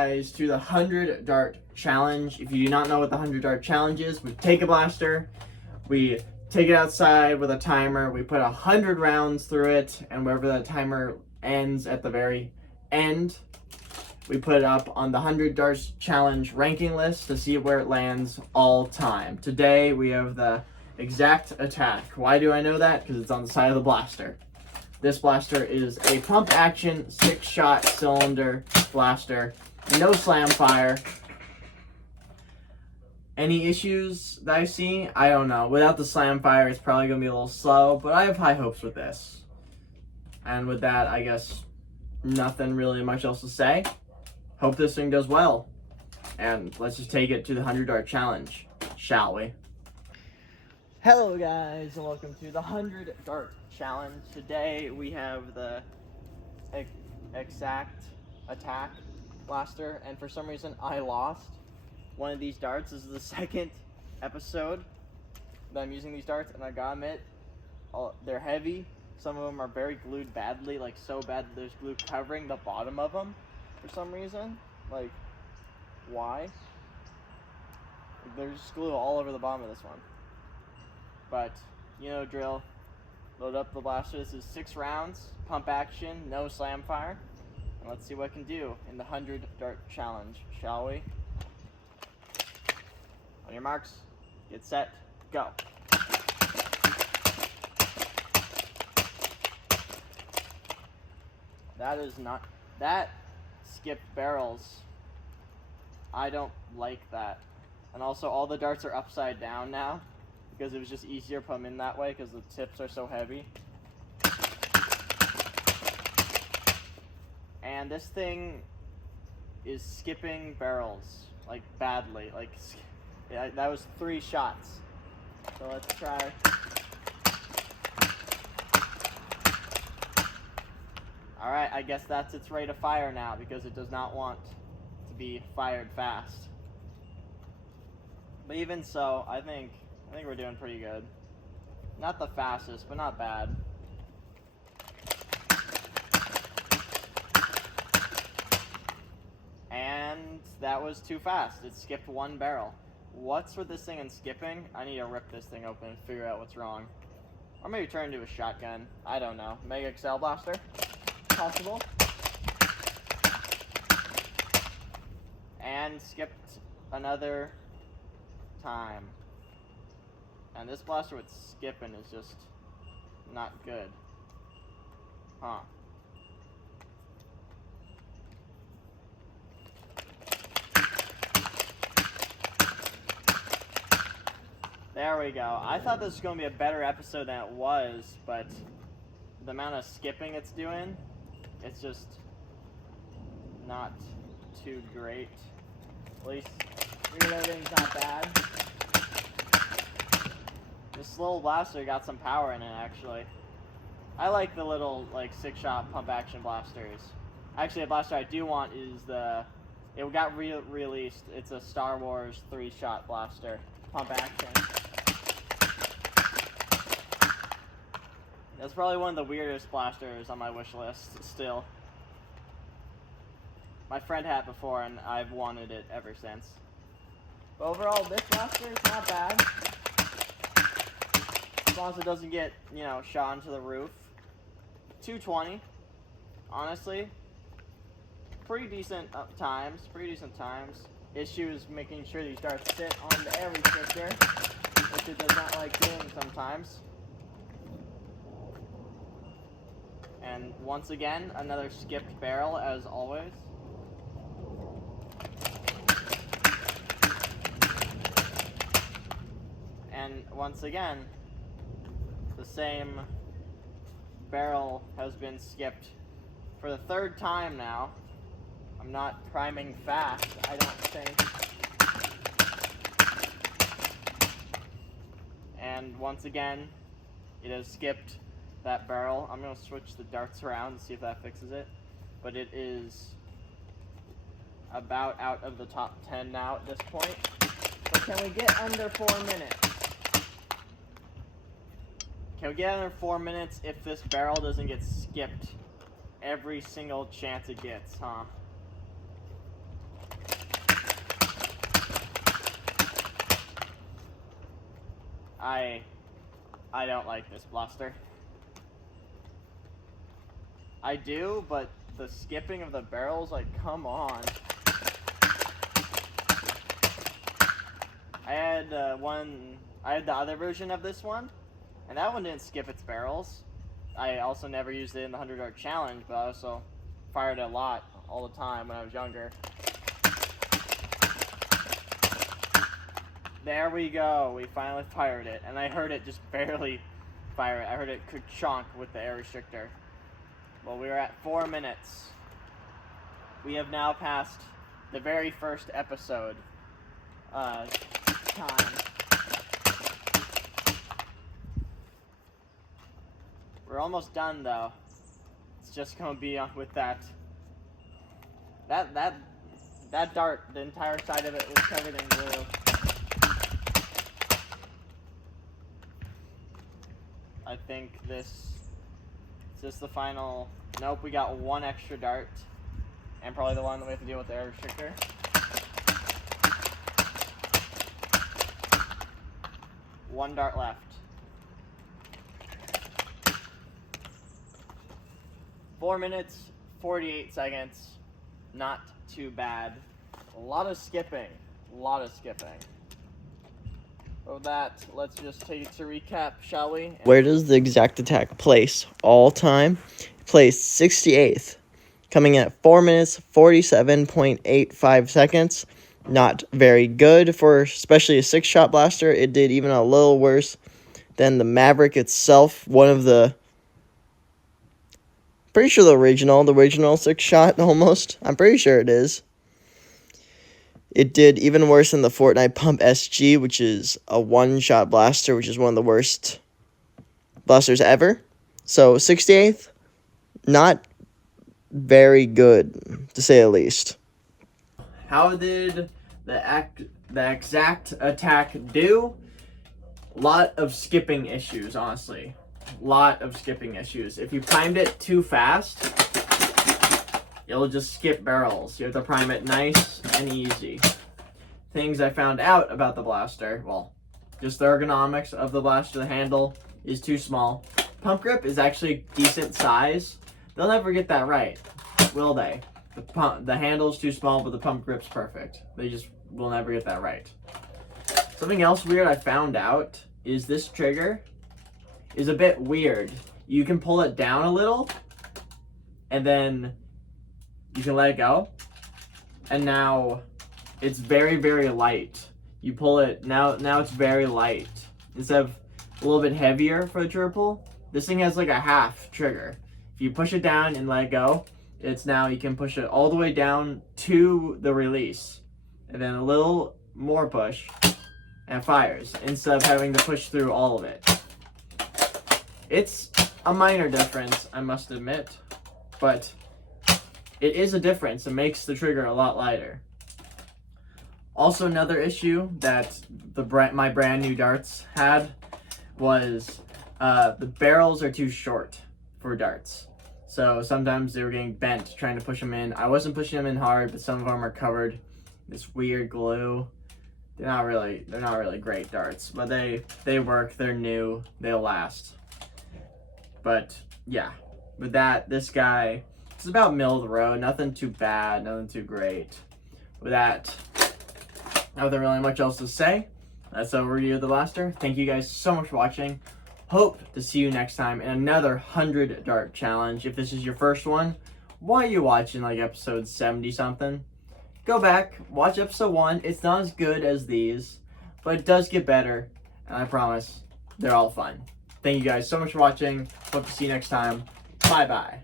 guys to the 100 dart challenge. If you do not know what the 100 dart challenge is, we take a blaster, we take it outside with a timer, we put 100 rounds through it, and wherever the timer ends at the very end, we put it up on the 100 darts challenge ranking list to see where it lands all time. Today we have the exact attack. Why do I know that? Because it's on the side of the blaster. This blaster is a pump action 6-shot cylinder blaster. No slam fire. Any issues that I see? I don't know. Without the slam fire, it's probably going to be a little slow, but I have high hopes with this. And with that, I guess nothing really much else to say. Hope this thing does well. And let's just take it to the 100 dart challenge, shall we? Hello guys, and welcome to the 100 dart challenge. Today we have the exact attack blaster, and for some reason I lost one of these darts. This is the second episode that I'm using these darts, and I gotta admit, they're heavy. Some of them are very glued badly, like so bad that there's glue covering the bottom of them for some reason. Like, why? There's just glue all over the bottom of this one. But, you know drill. Load up the blaster. This is 6 rounds, pump action, no slam fire. And let's see what it can do in the 100 dart challenge, shall we? On your marks, get set, go. That skipped barrels. I don't like that. And also all the darts are upside down now, because it was just easier to put them in that way because the tips are so heavy. And this thing is skipping barrels, like badly. Like, yeah, that was 3 shots. So let's try. Alright, I guess that's its rate of fire now because it does not want to be fired fast. But even so, I think we're doing pretty good. Not the fastest, but not bad. And that was too fast. It skipped 1 barrel. What's with this thing and skipping? I need to rip this thing open and figure out what's wrong. Or maybe turn it into a shotgun. I don't know. Mega XL blaster? Possible. And skipped another time. And this blaster with skipping is just not good. Huh. There we go. I thought this was going to be a better episode than it was, but the amount of skipping it's doing, it's just not too great. At least everything's not bad. This little blaster got some power in it, actually. I like the little, like, 6-shot pump action blasters. Actually, a blaster I do want is it got released. It's a Star Wars 3-shot blaster, pump action. That's probably one of the weirdest blasters on my wish list, still. My friend had it before, and I've wanted it ever since. But overall, this blaster is not bad. As long as it doesn't get, shot into the roof. 220, honestly. Pretty decent times. Issues making sure these darts sit on the air restrictor, which it does not like doing sometimes. And once again, another skipped barrel, as always. And once again, the same barrel has been skipped for the 3rd time now. I'm not priming fast, I don't think. And once again, it has skipped that barrel. I'm going to switch the darts around and see if that fixes it. But it is about out of the top 10 now at this point. But can we get under 4 minutes? Can we get under 4 minutes if this barrel doesn't get skipped every single chance it gets, huh? I don't like this blaster. I do, but the skipping of the barrels, like, come on. I had the other version of this one, and that one didn't skip its barrels. I also never used it in the 100 dart challenge, but I also fired it a lot all the time when I was younger. There we go. We finally fired it, and I heard it just barely fire it. I heard it chonk with the air restrictor. Well, we are at 4 minutes. We have now passed the very first episode time. We're almost done though. It's just gonna be on with that dart. The entire side of it was covered in glue. I think this is just the final. Nope, we got one extra dart, and probably the one that we have to deal with the air restrictor. One dart left. 4 minutes, 48 seconds. Not too bad. A lot of skipping. With that, let's just take it to recap, shall we? Where does the exact attack place all time? It placed 68th, coming at 4 minutes, 47.85 seconds. Not very good for especially a 6-shot blaster. It did even a little worse than the Maverick itself. Pretty sure the original 6-shot almost. I'm pretty sure it is. It did even worse than the Fortnite Pump SG, which is a 1-shot blaster, which is one of the worst blasters ever. So 68th, not very good, to say the least. How did the exact attack do? Lot of skipping issues, honestly. Lot of skipping issues. If you primed it too fast, it'll just skip barrels. You have to prime it nice and easy. Things I found out about the blaster, well, just the ergonomics of the blaster. The handle is too small. Pump grip is actually decent size. They'll never get that right, will they? The handle's too small, but the pump grip's perfect. They just will never get that right. Something else weird I found out is this trigger is a bit weird. You can pull it down a little, and then you can let it go, and now it's very, very light. You pull it, now it's very light. Instead of a little bit heavier for the trigger pull, this thing has like a half trigger. If you push it down and let it go, it's now you can push it all the way down to the release, and then a little more push, and it fires, instead of having to push through all of it. It's a minor difference, I must admit, but it is a difference. It makes the trigger a lot lighter. Also, another issue that my brand new darts had was the barrels are too short for darts. So sometimes they were getting bent trying to push them in. I wasn't pushing them in hard, but some of them are covered in this weird glue. They're not really great darts, but they work. They're new. They'll last. But yeah, with that, this guy, it's about middle of the road. Nothing too bad, nothing too great. With that, nothing really much else to say. That's a review of the blaster. Thank you guys so much for watching. Hope to see you next time in another 100 dart challenge. If this is your first one, why are you watching like episode 70 something? Go back, watch episode 1. It's not as good as these, but it does get better, and I promise they're all fun. Thank you guys so much for watching. Hope to see you next time. Bye bye.